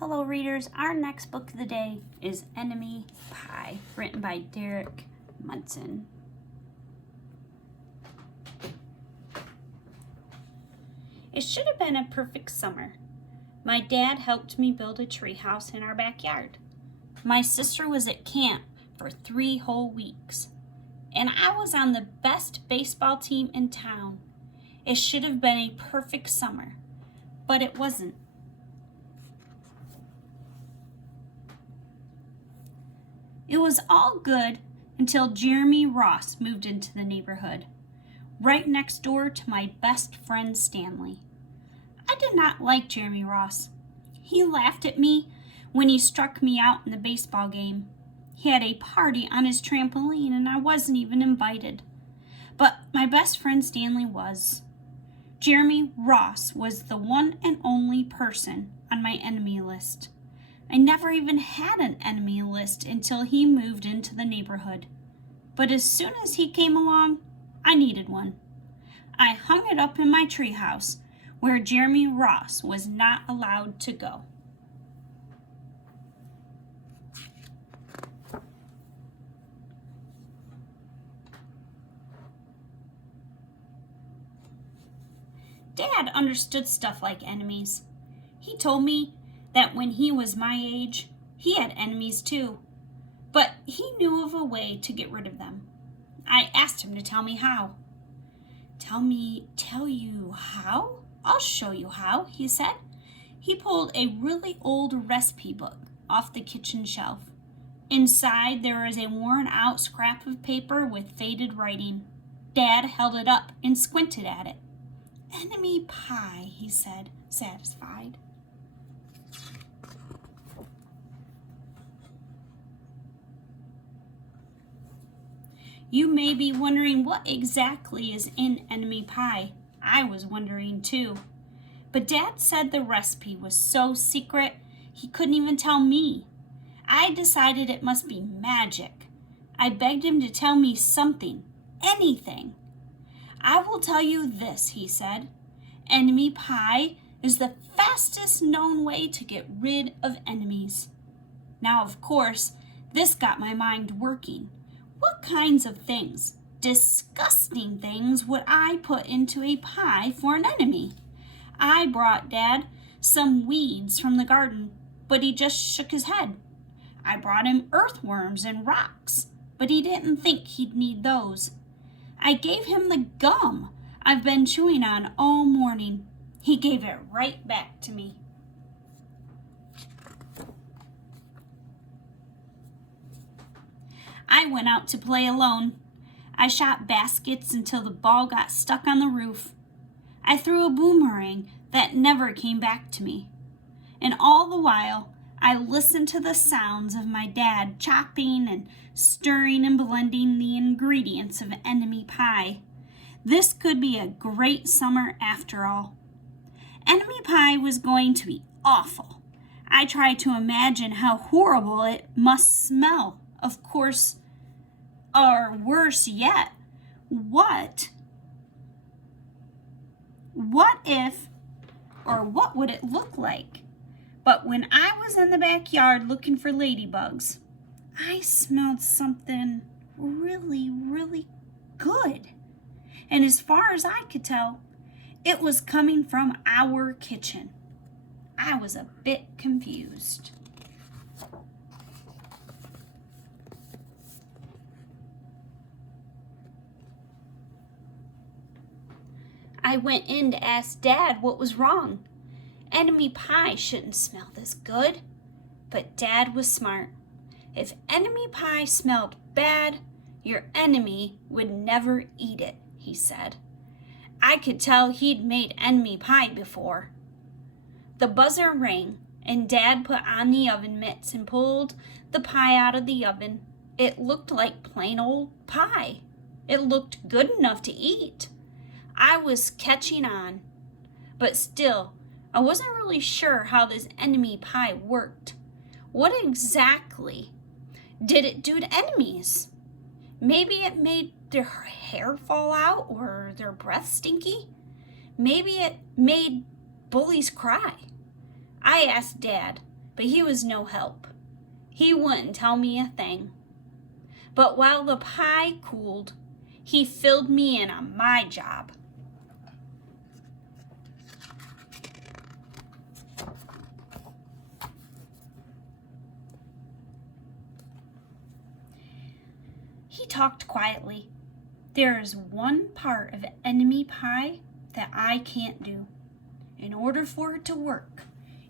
Hello readers, our next book of the day is Enemy Pie, written by Derek Munson. It should have been a perfect summer. My dad helped me build a treehouse in our backyard. My sister was at camp for 3 whole weeks, and I was on the best baseball team in town. It should have been a perfect summer, but it wasn't. It was all good until Jeremy Ross moved into the neighborhood, right next door to my best friend Stanley. I did not like Jeremy Ross. He laughed at me when he struck me out in the baseball game. He had a party on his trampoline and I wasn't even invited. But my best friend Stanley was. Jeremy Ross was the one and only person on my enemy list. I never even had an enemy list until he moved into the neighborhood. But as soon as he came along, I needed one. I hung it up in my treehouse, where Jeremy Ross was not allowed to go. Dad understood stuff like enemies. He told me that when he was my age, he had enemies too, but he knew of a way to get rid of them. I asked him to tell me how. Tell you how? I'll show you how, he said. He pulled a really old recipe book off the kitchen shelf. Inside, there was a worn-out scrap of paper with faded writing. Dad held it up and squinted at it. Enemy pie, he said, satisfied. You may be wondering what exactly is in enemy pie. I was wondering too. But Dad said the recipe was so secret, he couldn't even tell me. I decided it must be magic. I begged him to tell me something, anything. I will tell you this, he said. Enemy pie is the fastest known way to get rid of enemies. Now, of course, this got my mind working. What kinds of things, disgusting things, would I put into a pie for an enemy? I brought Dad some weeds from the garden, but he just shook his head. I brought him earthworms and rocks, but he didn't think he'd need those. I gave him the gum I've been chewing on all morning. He gave it right back to me. I went out to play alone. I shot baskets until the ball got stuck on the roof. I threw a boomerang that never came back to me. And all the while, I listened to the sounds of my dad chopping and stirring and blending the ingredients of enemy pie. This could be a great summer after all. Enemy pie was going to be awful. I tried to imagine how horrible it must smell. Of course, or worse yet, what if, or what would it look like? But when I was in the backyard looking for ladybugs, I smelled something really, really good. And as far as I could tell, it was coming from our kitchen. I was a bit confused. I went in to ask Dad what was wrong. Enemy pie shouldn't smell this good. But Dad was smart. If enemy pie smelled bad, your enemy would never eat it, he said. I could tell he'd made enemy pie before. The buzzer rang, and Dad put on the oven mitts and pulled the pie out of the oven. It looked like plain old pie. It looked good enough to eat. I was catching on, but still, I wasn't really sure how this enemy pie worked. What exactly did it do to enemies? Maybe it made their hair fall out or their breath stinky. Maybe it made bullies cry. I asked Dad, but he was no help. He wouldn't tell me a thing. But while the pie cooled, he filled me in on my job. He talked quietly. There is one part of enemy pie that I can't do. In order for it to work,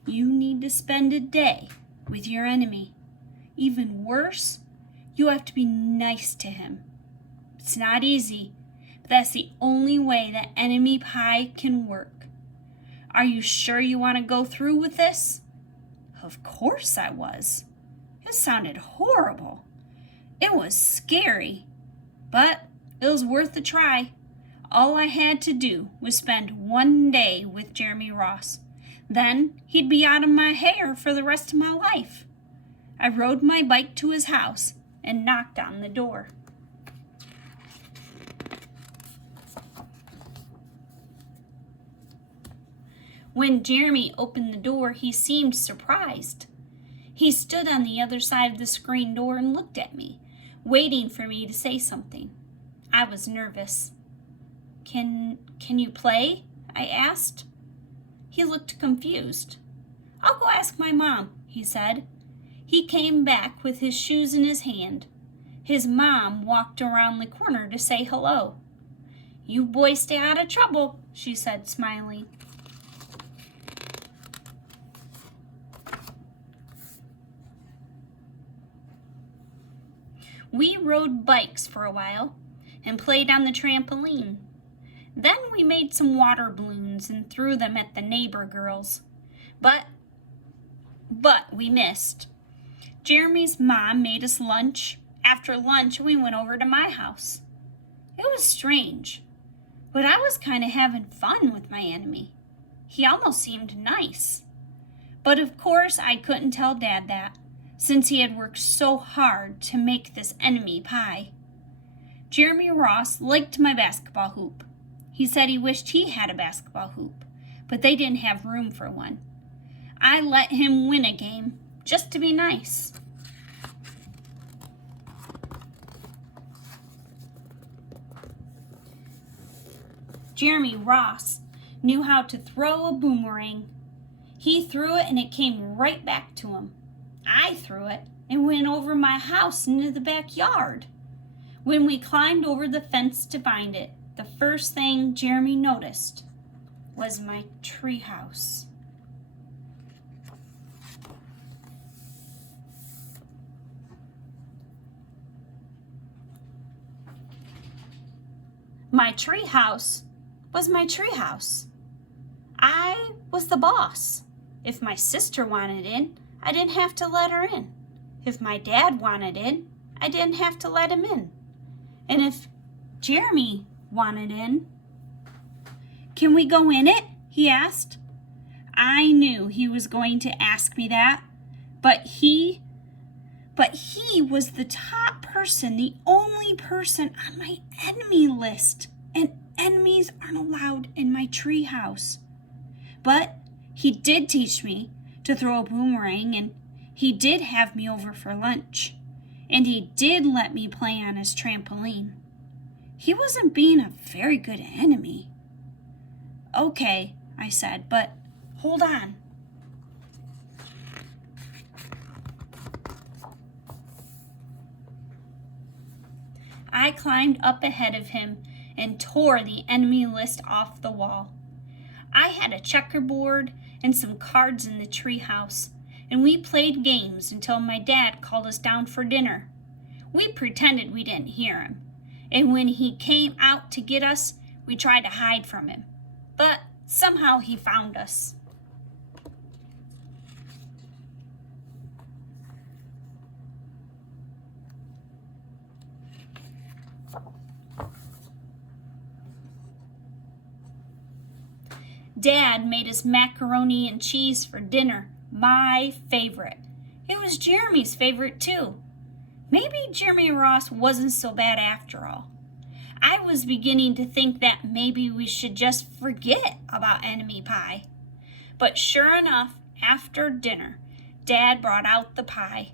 you need to spend a day with your enemy. Even worse, you have to be nice to him. It's not easy, but that's the only way that enemy pie can work. Are you sure you want to go through with this? Of course I was. It sounded horrible. It was scary, but it was worth a try. All I had to do was spend one day with Jeremy Ross. Then he'd be out of my hair for the rest of my life. I rode my bike to his house and knocked on the door. When Jeremy opened the door, he seemed surprised. He stood on the other side of the screen door and looked at me, waiting for me to say something. I was nervous. Can you play? I asked. He looked confused. I'll go ask my mom, he said. He came back with his shoes in his hand. His mom walked around the corner to say hello. You boys stay out of trouble, she said, smiling. We rode bikes for a while and played on the trampoline. Then we made some water balloons and threw them at the neighbor girls. But we missed. Jeremy's mom made us lunch. After lunch, we went over to my house. It was strange, but I was kind of having fun with my enemy. He almost seemed nice. But of course, I couldn't tell Dad that, since he had worked so hard to make this enemy pie. Jeremy Ross liked my basketball hoop. He said he wished he had a basketball hoop, but they didn't have room for one. I let him win a game, just to be nice. Jeremy Ross knew how to throw a boomerang. He threw it and it came right back to him. I threw it and went over my house into the backyard. When we climbed over the fence to find it, the first thing Jeremy noticed was my treehouse. My treehouse was my treehouse. I was the boss. If my sister wanted in, I didn't have to let her in. If my dad wanted in, I didn't have to let him in. And if Jeremy wanted in, can we go in it? He asked. I knew he was going to ask me that, but he was the top person, the only person on my enemy list, and enemies aren't allowed in my treehouse. But he did teach me to throw a boomerang, and he did have me over for lunch, and he did let me play on his trampoline. He wasn't being a very good enemy. Okay, I said, but hold on. I climbed up ahead of him and tore the enemy list off the wall. I had a checkerboard and some cards in the treehouse, and we played games until my dad called us down for dinner. We pretended we didn't hear him, and when he came out to get us, we tried to hide from him. But somehow he found us. Dad made us macaroni and cheese for dinner, my favorite. It was Jeremy's favorite too. Maybe Jeremy Ross wasn't so bad after all. I was beginning to think that maybe we should just forget about enemy pie. But sure enough, after dinner, Dad brought out the pie.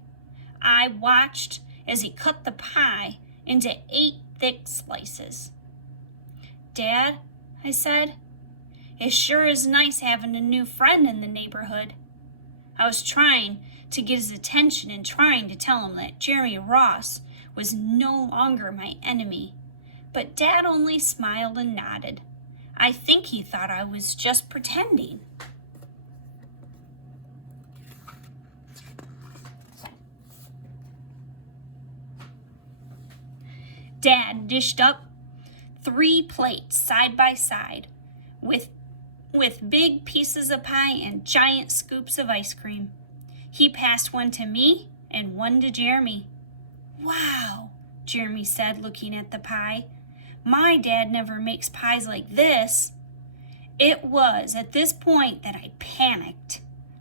I watched as he cut the pie into 8 thick slices. Dad, I said, it sure is nice having a new friend in the neighborhood. I was trying to get his attention and trying to tell him that Jeremy Ross was no longer my enemy. But Dad only smiled and nodded. I think he thought I was just pretending. Dad dished up 3 plates side by side with big pieces of pie and giant scoops of ice cream. He passed one to me and one to Jeremy. Wow, Jeremy said, looking at the pie. My dad never makes pies like this. It was at this point that I panicked.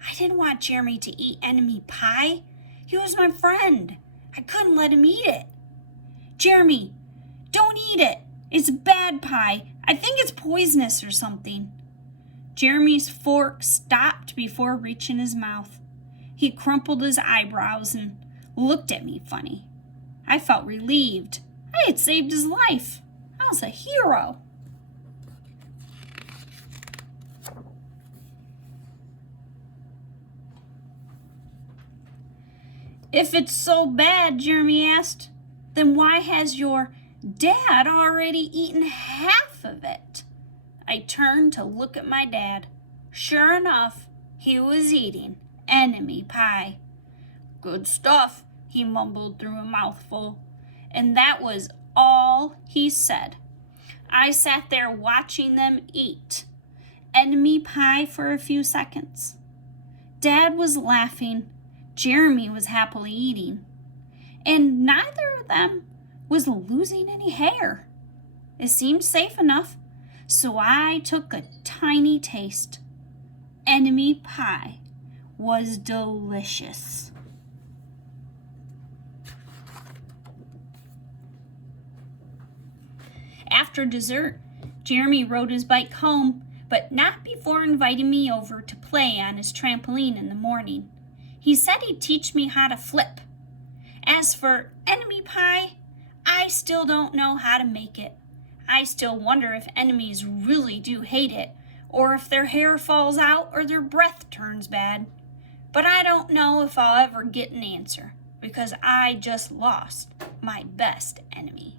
I didn't want Jeremy to eat enemy pie. He was my friend. I couldn't let him eat it. Jeremy, don't eat it. It's bad pie. I think it's poisonous or something. Jeremy's fork stopped before reaching his mouth. He crumpled his eyebrows and looked at me funny. I felt relieved. I had saved his life. I was a hero. If it's so bad, Jeremy asked, then why has your dad already eaten half of it? I turned to look at my dad. Sure enough, he was eating enemy pie. Good stuff, he mumbled through a mouthful. And that was all he said. I sat there watching them eat enemy pie for a few seconds. Dad was laughing. Jeremy was happily eating. And neither of them was losing any hair. It seemed safe enough, so I took a tiny taste. Enemy pie was delicious. After dessert, Jeremy rode his bike home, but not before inviting me over to play on his trampoline in the morning. He said he'd teach me how to flip. As for enemy pie, I still don't know how to make it. I still wonder if enemies really do hate it, or if their hair falls out or their breath turns bad. But I don't know if I'll ever get an answer, because I just lost my best enemy.